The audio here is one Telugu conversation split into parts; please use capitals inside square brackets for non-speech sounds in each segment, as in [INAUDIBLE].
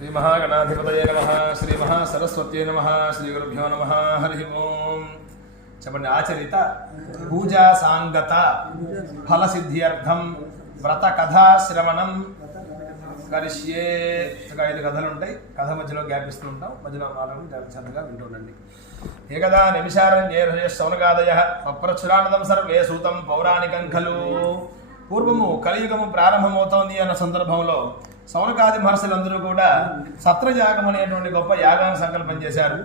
శ్రీ మహాగణాధిపతయ నమ శ్రీ మహాసరస్వత్యై నమ శ్రీ గురుభ్యో నమ హరి ఓం. చెప్పండి ఆచరిత పూజా సాంగత ఫలసిద్ధి అర్థం వ్రత కథా శ్రవణం కరిష్యే. ఒక ఐదు కథలు ఉంటాయి కథ మధ్యలో గ్యాప్ ఇస్తూ ఉంటాం మధ్యలో మాటలు జాగ్రత్తగా వింటూ ఉండండి ఏకదా నిమిషారణ్యే సౌనగాదయ పప్రచురానదం సర్వే సూతం పౌరాణికం ఖలు. పూర్వము కలియుగము ప్రారంభమవుతోంది అన్న సందర్భంలో సౌనకాది మహర్షులందరూ కూడా సత్రయాగం అనేటువంటి గొప్ప యాగాన్ని సంకల్పం చేశారు.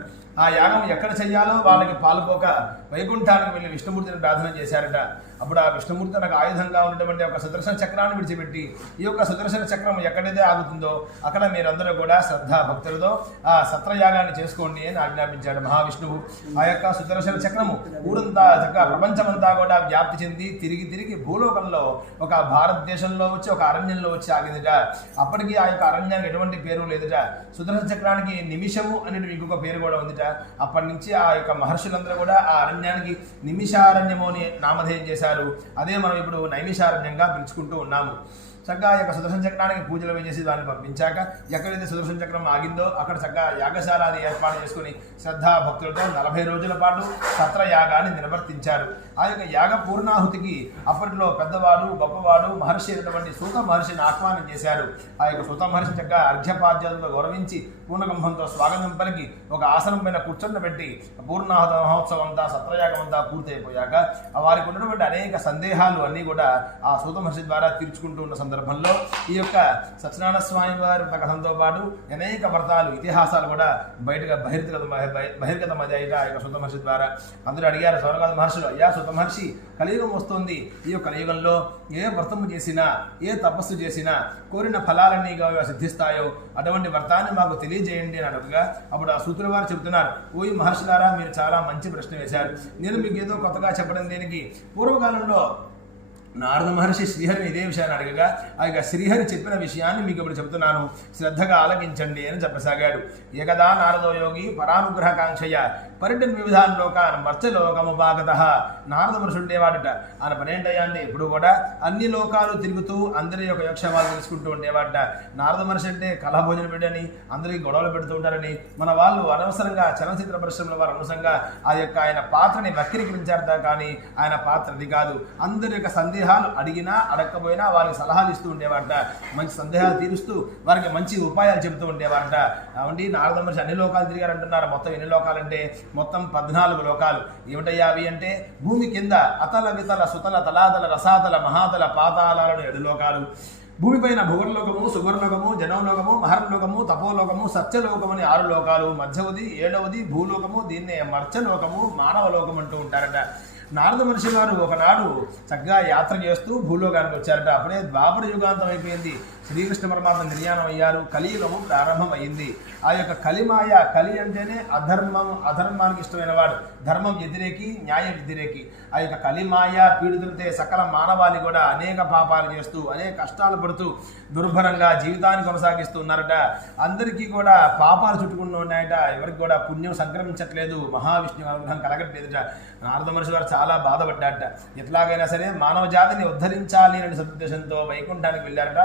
ఆ యాగం ఎక్కడ చెయ్యాలో వాళ్ళకి పాల్పోక వైకుంఠానికి వెళ్ళి విష్ణుమూర్తిని ప్రార్థన చేశారట. అప్పుడు ఆ విష్ణుమూర్తి తనకు ఆయుధంగా ఉన్నటువంటి ఒక సుదర్శన చక్రాన్ని విడిచిపెట్టి ఈ యొక్క సుదర్శన చక్రం ఎక్కడైతే ఆగుతుందో అక్కడ మీరందరూ కూడా శ్రద్ధా భక్తులతో ఆ సత్రయాగాన్ని చేసుకోండి అని ఆజ్ఞాపించాడు మహావిష్ణువు. ఆ యొక్క సుదర్శన చక్రము ఊరంతా చక్కగా ప్రపంచమంతా కూడా వ్యాప్తి చెంది తిరిగి తిరిగి భూలోకంలో ఒక భారతదేశంలో వచ్చి ఒక అరణ్యంలో వచ్చి ఆగిందిట. అప్పటికి ఆ యొక్క అరణ్యానికి ఎటువంటి పేరు లేదుట. సుదర్శన చక్రానికి నిమిషము అనేది ఇంకొక పేరు కూడా ఉందిట. అప్పటి నుంచి ఆ యొక్క మహర్షులందరూ కూడా ఆ అరణ్యానికి నిమిషారణ్యము అని నామధేయం చేశారు. అదే మనం ఇప్పుడు నైమిషారణ్యంగా పిలుచుకుంటూ ఉన్నాము. చక్కగా యొక్క సుదర్శన చక్రానికి పూజలు వేసి దాన్ని పంపించాక ఎక్కడైతే సుదర్శన చక్రం ఆగిందో అక్కడ చక్కగా యాగశాల అది ఏర్పాటు చేసుకుని శ్రద్ధా భక్తులతో నలభై రోజుల పాటు సత్ర యాగాన్ని నిర్వర్తించారు. ఆ యొక్క యాగ పూర్ణాహుతికి అప్పట్లో పెద్దవాడు గొప్పవాడు మహర్షి అయినటువంటి సూత మహర్షిని ఆహ్వానం చేశారు. ఆ యొక్క సూత మహర్షి చక్కగా అర్ఘ్యపాద్యాలతో గౌరవించి పూర్ణకంభంతో స్వాగతం పలికి ఒక ఆసనం పైన కూర్చొని పెట్టి పూర్ణాహుత మహోత్సవం అంతా సత్రయాగం అంతా పూర్తయిపోయాక వారికి ఉన్నటువంటి అనేక సందేహాలు అన్నీ కూడా ఆ సూత మహర్షి ద్వారా తీర్చుకుంటూ ఉన్న సందర్భంలో ఈ యొక్క సత్యనారాయణ స్వామి వారి కథంతో పాటు అనేక వ్రతాలు ఇతిహాసాలు కూడా బయటగా బహిర్గత బహిర్గతమయ్యాయి ఆ యొక్క సుత మహర్షి ద్వారా అందరూ అడిగారు స్వర్గాద మహర్షులు అయ్యా సుత మహర్షి కలియుగం వస్తుంది. ఈ యొక్క కలియుగంలో ఏ వ్రతము చేసినా ఏ తపస్సు చేసినా కోరిన ఫలాలన్నీ సిద్ధిస్తాయో? అటువంటి వ్రతాన్ని మాకు తెలియజేయండి అని అడుగుగా అప్పుడు ఆ సూత్రుల వారు చెబుతున్నారు. ఓయి మహర్షులారా మీరు చాలా మంచి ప్రశ్న వేశారు. నేను మీకు ఏదో కొత్తగా చెప్పడం దేనికి? పూర్వకాలంలో నారద మహర్షి శ్రీహరిని ఇదే విషయాన్ని అడగగా ఆ యొక్క శ్రీహరి చెప్పిన విషయాన్ని మీకు ఇప్పుడు చెబుతున్నాను శ్రద్ధగా ఆలకించండి అని చెప్పసాగాడు. ఏకదా నారదో యోగి పరానుగ్రహకాంక్షయ పరిటన్ వివిధాన్ లోకాన్ భాగత. నారద మహర్షి ఉండేవాడట. ఆయన పనేంటయ్యా అంటే ఇప్పుడు కూడా అన్ని లోకాలు తిరుగుతూ అందరి యొక్క యోక్షేమాలు తెలుసుకుంటూ ఉండేవాడట. నారద మనిషి అంటే కలభోజనం పెట్టని అందరికీ గొడవలు పెడుతూ ఉంటారని. మన వాళ్ళు అనవసరంగా చలనచిత్ర పరిశ్రమల వారు అనవసరంగా ఆ యొక్క ఆయన పాత్రని వక్రీకరించారట కానీ ఆయన పాత్ర అది కాదు. అందరి యొక్క సందేహాలు అడిగినా అడగకపోయినా వారికి సలహాలు ఇస్తూ ఉండేవాడట. మంచి సందేహాలు తీరుస్తూ వారికి మంచి ఉపాయాలు చెబుతూ ఉండేవాడట. అవండి నారద మనిషి అన్ని లోకాలు తిరిగారంటున్నారు. మొత్తం ఎన్ని లోకాలంటే మొత్తం పద్నాలుగు లోకాలు. ఏమిటయ్యా అవి అంటే భూమి కింద అతల వితల సుతల తలాదల రసాదల మహాదల పాతాలను ఏడు లోకాలు. భూమిపైన భువర్లోకము సుగర్లోకము జనంలోకము మహర్లోకము తపోలోకము సత్యలోకము అని ఆరు లోకాలు. మధ్యవది ఏడవది భూలోకము దీన్నే మర్చలోకము మానవలోకం అంటూ ఉంటారట. నారద మనిషి గారు ఒకనాడు చక్కగా యాత్ర చేస్తూ భూలోకానికి వచ్చారట. అప్పుడే ద్వాపర యుగాంతం అయిపోయింది. శ్రీకృష్ణ పరమాత్మ నిర్యాణం అయ్యారు కలియుగము ప్రారంభమైంది ఆ యొక్క కలిమాయ కలి అంటేనే అధర్మం అధర్మానికి ఇష్టమైన వాడు. ధర్మం వ్యతిరేకి న్యాయ వ్యతిరేకి. ఆ యొక్క కలిమాయ పీడితులతో సకల మానవాళి కూడా అనేక పాపాలు చేస్తూ అనేక కష్టాలు పడుతూ దుర్భరంగా జీవితాన్ని కొనసాగిస్తూ ఉన్నారట. అందరికీ కూడా పాపాలు చుట్టుకుంటూ ఉన్నాయట. ఎవరికి కూడా పుణ్యం సంక్రమించట్లేదు. మహావిష్ణు అనుగ్రహం కలగట్లేదుట. నారద మనిషి గారు చాలా బాధపడ్డాట ఎట్లాగైనా సరే మానవ జాతిని ఉద్ధరించాలి అనే సదుద్దేశంతో వైకుంఠానికి వెళ్ళారట.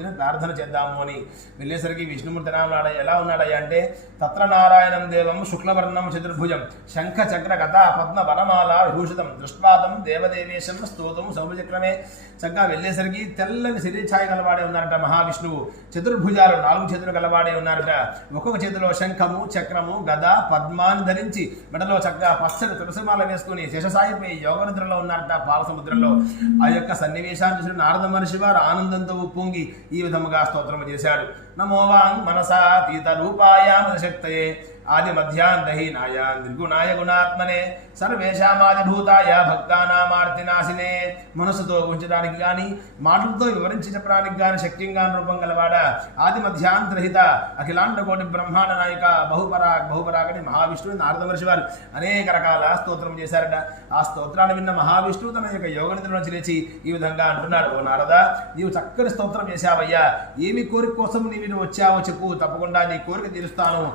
విష్ణుమూర్తిని ప్రార్థన చేద్దాము అని వెళ్ళేసరికి విష్ణుమూర్తి నామనాడ ఎలా ఉన్నాడయ్యా అంటే తత్ర నారాయణం దేవం శుక్లవర్ణం చతుర్భుజం శంఖ చక్ర కథా పద్మ వనమాల విభూషితం దృష్పాదం దేవదేవేశం స్తోతం సౌభచక్రమే చక్కగా వెళ్ళేసరికి తెల్లని శరీరఛాయ గలవాడే ఉన్నారట మహావిష్ణువు. చతుర్భుజాలు నాలుగు చేతులు గలవాడే ఉన్నారట. ఒక్కొక్క చేతిలో శంఖము చక్రము గద పద్మాన్ని ధరించి మెడలో చక్కగా పచ్చని తులసిమాల వేసుకుని శేషసాయిపై యోగనిద్రలో ఉన్నారట పాలసముద్రంలో ఆ యొక్క సన్నివేశాన్ని చూసిన నారద మహర్షి వారు ఆనందంతో ఉప్పొంగి ఈ విధముగా స్తోత్రము చేశాడు. నమో వాంగ్ మనసా తీత రూపాయ శక్తయే. ఆది మధ్యాంతహీనాయ నిర్గుణాయ గుణాత్మనే సర్వేషామాదిభూతాయ భక్తానామార్తినాశినే. మనసుతో ఉంచడానికి కానీ మాటలతో వివరించి చెప్పడానికి కానీ శక్తిగా రూపం గలవాడ ఆది మధ్యాంతరహిత అఖిలాండ కోటి బ్రహ్మాండ నాయక బహుపరాగ్ బహుపరాగని మహావిష్ణువు నారద మహర్షి వారు అనేక రకాల స్తోత్రం చేశారట. ఆ స్తోత్రాన్ని విన్న మహావిష్ణువు తన యొక్క యోగనిధిలో లేచి ఈ విధంగా అంటున్నాడు ఓ నారద నీవు చక్కని స్తోత్రం చేశావయ్యా. ఏమి కోరిక కోసం నీవు వచ్చావో చెప్పు తప్పకుండా నీ కోరిక తీరుస్తాను.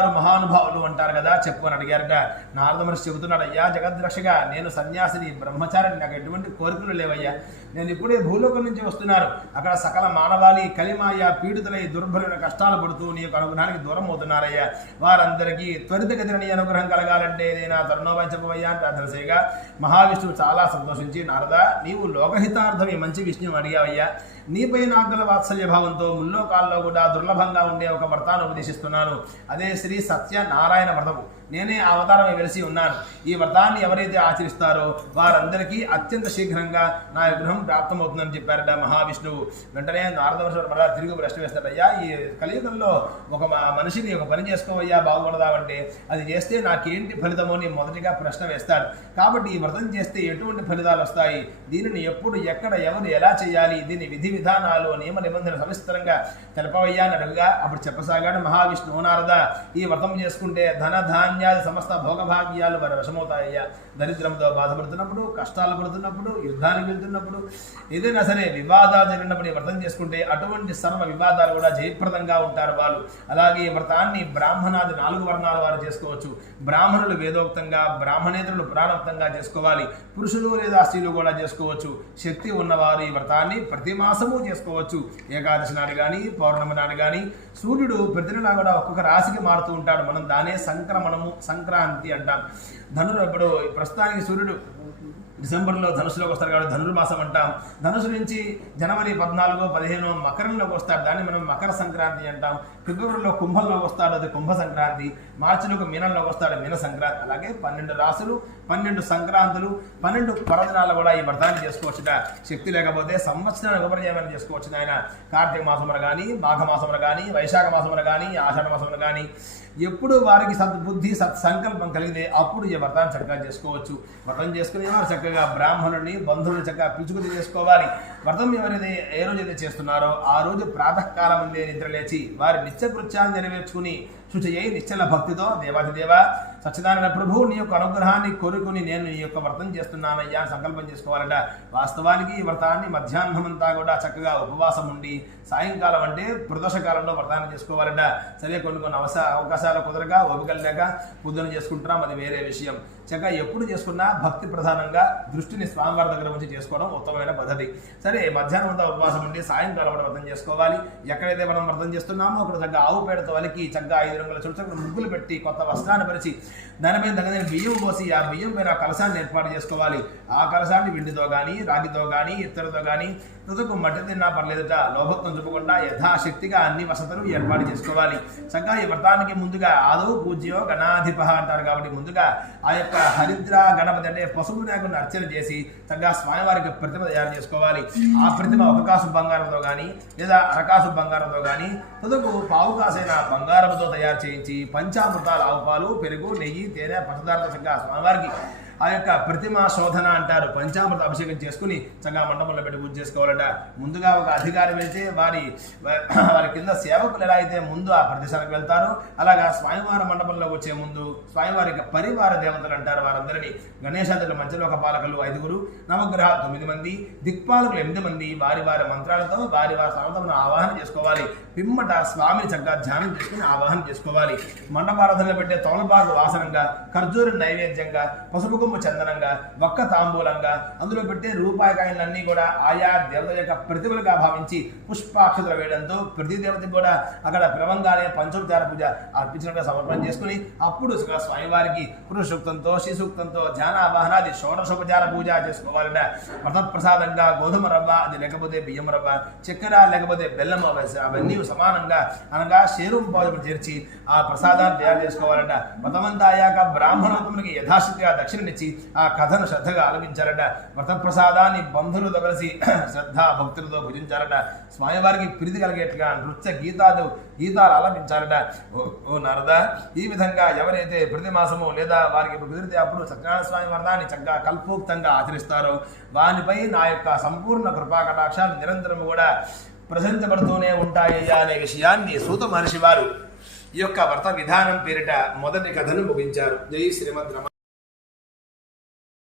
గారు మహానుభావులు అంటారు కదా చెప్పు అని అడిగారట. నారద మహర్షి చెబుతున్నాడు అయ్యా జగద్రక్షగా నేను సన్యాసిని బ్రహ్మచారిని నాకు ఎటువంటి కోరికలు లేవయ్యా. నేను ఇప్పుడే భూలోకం నుంచి వస్తున్నాను అక్కడ సకల మానవాళి కలిమాయ పీడితులై దుర్భరమైన కష్టాలు పడుతూ నీ యొక్క అనుగ్రహానికి దూరం అవుతున్నారయ్యా. వారందరికీ త్వరితగతిన నీ అనుగ్రహం కలగాలంటే నేను ఆ తరుణోపాయం చెప్పవయ్యా అంటే ప్రార్థన మహావిష్ణువు చాలా సంతోషించి నారద నీవు లోకహితార్థం ఈ మంచి విషయం అడిగావయ్యా. నీపై నాగల వాత్సల్య భావంతో ముల్లోకాల్లో కూడా దుర్లభంగా ఉండే ఒక వ్రతాన్ని ఉపదేశిస్తున్నాను. అదే శ్రీ శ్రీ సత్యనారాయణ వ్రతము. నేనే ఆ వెలిసి ఉన్నాను. ఈ వ్రతాన్ని ఎవరైతే ఆచరిస్తారో వారందరికీ అత్యంత శీఘ్రంగా నా విగ్రహం ప్రాప్తమవుతుందని చెప్పారట మహావిష్ణువు. వెంటనే నారదవర్షుడు మరలా తిరిగి ప్రశ్న వేస్తాడయ్యా ఈ కలియుగంలో ఒక మనిషిని ఒక పని చేసుకోవయ్యా బాగుపడదామంటే అది చేస్తే నాకేంటి ఫలితమో అని మొదటిగా ప్రశ్న వేస్తాడు. కాబట్టి ఈ వ్రతం చేస్తే ఎటువంటి ఫలితాలు వస్తాయి? దీనిని ఎప్పుడు ఎక్కడ ఎవరు ఎలా చేయాలి? దీని విధి విధానాలు నియమ నిబంధనలు సవిస్తరంగా తెలపవయ్యా అని అడుగుగా అప్పుడు చెప్పసాగాడు మహావిష్ణువు నారద. ఈ వ్రతం చేసుకుంటే ధన ధాన్యాలు సమస్త భోగభాగ్యాలు వారి వశమవుతాయ్యా. దరిద్రంతో బాధపడుతున్నప్పుడు కష్టాలు పడుతున్నప్పుడు యుద్ధానికి వెళ్తున్నప్పుడు ఏదైనా సరే వివాదాలు జరిగినప్పుడు వ్రతం చేసుకుంటే అటువంటి సర్వ వివాదాలు కూడా జయప్రదంగా ఉంటారు వాళ్ళు. అలాగే ఈ వ్రతాన్ని బ్రాహ్మణాది నాలుగు వర్ణాల వారు చేసుకోవచ్చు. బ్రాహ్మణులు వేదోక్తంగా బ్రాహ్మణేతరులు పురాణోక్తంగా చేసుకోవాలి. పురుషులు లేదా స్త్రీలు కూడా చేసుకోవచ్చు. శక్తి ఉన్నవారు ఈ వ్రతాన్ని ప్రతి మాసము చేసుకోవచ్చు. ఏకాదశి నాడు కానీ పౌర్ణమి నాడు కానీ సూర్యుడు ప్రతినలా కూడా ఒక్కొక్క రాశికి మారుతూ ఉంటాడు. మనం దానే సంక్రమణము సంక్రాంతి అంటాం. ధనుడు ఇప్పుడు ప్రస్తుతానికి సూర్యుడు డిసెంబర్లో ధనుసులోకి వస్తారు కాబట్టి ధనుర్మాసం అంటాం. ధనుసు నుంచి జనవరి పద్నాలుగు పదిహేను మకరంలోకి వస్తాడు. దాన్ని మనం మకర సంక్రాంతి అంటాం. ఫిబ్రవరిలో కుంభంలోకి వస్తాడు. అది కుంభ సంక్రాంతి. మార్చిలోకి మీనంలోకి వస్తాడు. మీన సంక్రాంతి. అలాగే పన్నెండు రాసులు పన్నెండు సంక్రాంతులు పన్నెండు పర్వదినాలు కూడా ఈ వ్రతాన్ని చేసుకోవచ్చుట. శక్తి లేకపోతే సంవత్సరాన్ని ఉపరిజయమని చేసుకోవచ్చు ఆయన? కార్తీక మాసమున కానీ మాఘ మాసమున కానీ వైశాఖ మాసమున కానీ ఆషాఢ మాసమున కానీ ఎప్పుడు వారికి సద్బుద్ధి సత్సంకల్పం కలిగితే అప్పుడు ఈ వ్రతాన్ని చక్కగా చేసుకోవచ్చు. వ్రతం చేసుకునే వారు చక్కగా బ్రాహ్మణుని బంధువుని చక్కగా పిలుచుకుని చేసుకోవాలి. వ్రతం ఎవరైతే ఏ రోజు అయితే చేస్తున్నారో ఆ రోజు ప్రాతకాలం ముందే నిద్ర లేచి వారి నిత్యకృత్యాన్ని నెరవేర్చుకుని శుచి అయి నిశ్చల భక్తితో దేవాదిదేవ సచ్చిదానంద ప్రభువు నీ యొక్క అనుగ్రహాన్ని కోరుకుని నేను ఈ యొక్క వ్రతం చేస్తున్నానయ్యా సంకల్పం చేసుకోవాలట. వాస్తవానికి ఈ వ్రతాన్ని మధ్యాహ్నం అంతా కూడా చక్కగా ఉపవాసం ఉండి సాయంకాలం అంటే ప్రదోష కాలంలో వ్రతాన్ని చేసుకోవాలట. సరే కొన్ని కొన్ని అవసర అవకాశాలు కుదరక ఓపికలు లేక పొద్దున చేసుకుంటున్నాం. అది వేరే విషయం. చక్కగా ఎప్పుడు చేసుకున్నా భక్తి ప్రధానంగా దృష్టిని స్వామివారి దగ్గర ఉంచి చేసుకోవడం ఉత్తమమైన పద్ధతి. సరే మధ్యాహ్నం అంతా ఉపవాసం ఉండి సాయంకాలం కూడా వ్రతం చేసుకోవాలి. ఎక్కడైతే మనం వ్రతం చేస్తున్నామో అక్కడ చక్కగా ఆవు పేడతో వలికి చక్కగా ఐదు రంగుల చుట్టూ ముగ్గులు పెట్టి కొత్త వస్త్రాన్ని పరిచి దానిపైన తగిన బియ్యం పోసి ఆ బియ్యం పైన ఆ కలశాన్ని ఏర్పాటు చేసుకోవాలి. ఆ కలశాన్ని వెండితో కానీ రాగితో కానీ ఇత్తడితో కానీ తుదకు మట్టి తిన్నా పర్లేదట లోభత్వం చూపకుండా యథాశక్తిగా అన్ని వసతులు ఏర్పాటు చేసుకోవాలి. చక్కగా ఈ వ్రతానికి ముందుగా ఆదవు పూజ్యో గణాధిప అంటారు కాబట్టి ముందుగా ఆ యొక్క హరిద్ర గణపతి అంటే పసుపు నాయకుడిని అర్చన చేసి చక్కగా స్వామివారికి ప్రతిమ తయారు చేసుకోవాలి. ఆ ప్రతిమ ఒక కాసు బంగారంతో కానీ లేదా అరకాసు బంగారంతో కానీ తుదకు పావు కాసైన బంగారంతో తయారు చేయించి పంచామృతాలు ఆవు పాలు పెరుగు నెయ్యి తేనె పంచదారతో చక్కగా స్వామివారికి ఆ యొక్క ప్రతిమా శోధన అంటారు. పంచామృత అభిషేకం చేసుకుని చక్కగా మండపంలో పెట్టి పూజ చేసుకోవాలట. ముందుగా ఒక అధికారి వెళ్తే వారి వారి కింద సేవకులు ఎలా అయితే ముందు ఆ ప్రదేశానికి వెళ్తారో అలాగా స్వామివారి మండపంలోకి వచ్చే ముందు స్వామివారి పరివార దేవతలు అంటారు వారందరినీ. గణేశాదుల మధ్యలోక పాలకులు ఐదుగురు నవగ్రహ తొమ్మిది మంది దిక్పాలకులు ఎనిమిది మంది. వారి వారి మంత్రాలతో వారి వారి సమతమును ఆవాహన చేసుకోవాలి. పిమ్మట స్వామిని చక్కగా ధ్యానం చేసుకుని ఆవాహన చేసుకోవాలి. మండపారాధనలో పెట్టే తోలపాకు వాసనంగా ఖర్జూర నైవేద్యంగా పసుపుకు కుంకుమ చందనంగా ఒక్క తాంబూలంగా అందులో పెట్టే రూపాయి కాయలన్నీ కూడా ఆయా దేవతల యొక్క ప్రతిభలుగా భావించి పుష్పాక్షతలు వేయడంతో ప్రతి దేవతకి కూడా అక్కడ పిలవంగానే పంచోపచార పూజ అర్పించినట్టుగా సమర్పణ చేసుకుని అప్పుడు స్వామివారికి పురుషూక్తంతో శిశూక్తంతో ధ్యాన ఆవాహనాది షోడశోపచార పూజ చేసుకోవాలట వ్రతప్రసాదంగా గోధుమ రవ్వ అది లేకపోతే బియ్యం రవ్వ చక్కెర లేకపోతే బెల్లం అవన్నీ సమానంగా అనగా షేరుం పాలు చేర్చి ఆ ప్రసాదాన్ని తయారు చేసుకోవాలన్న మతమంతా అయ్యాక బ్రాహ్మణోత్తమునికి యథాశక్తిగా దక్షిణనిచ్చి ఆ కథను శ్రద్ధగా ఆలపించారట. వ్రత ప్రసాదాన్ని బంధువులతో కలిసి [CLEARS THROAT] శ్రద్ధ భక్తులతో భుజించారట. స్వామివారికి ప్రీతి కలిగేట్టుగా నృత్య గీతాలు గీతాలు ఆలపించారట. ఓ నరద ఈ విధంగా ఎవరైతే ప్రతి మాసము లేదా వారికి కుదిరితే అప్పుడు సత్యనారాయణ స్వామి వ్రతాన్ని చక్కగా కల్పోక్తంగా ఆచరిస్తారో వానిపై నా యొక్క సంపూర్ణ కృపా కటాక్షాలు నిరంతరం కూడా ప్రశంసపడుతూనే ఉంటాయ్యా అనే విషయాన్ని సూత మహర్షి వారు ఈ యొక్క వ్రత విధానం పేరిట మొదటి కథను ముగించారు. జై శ్రీమద్ రమ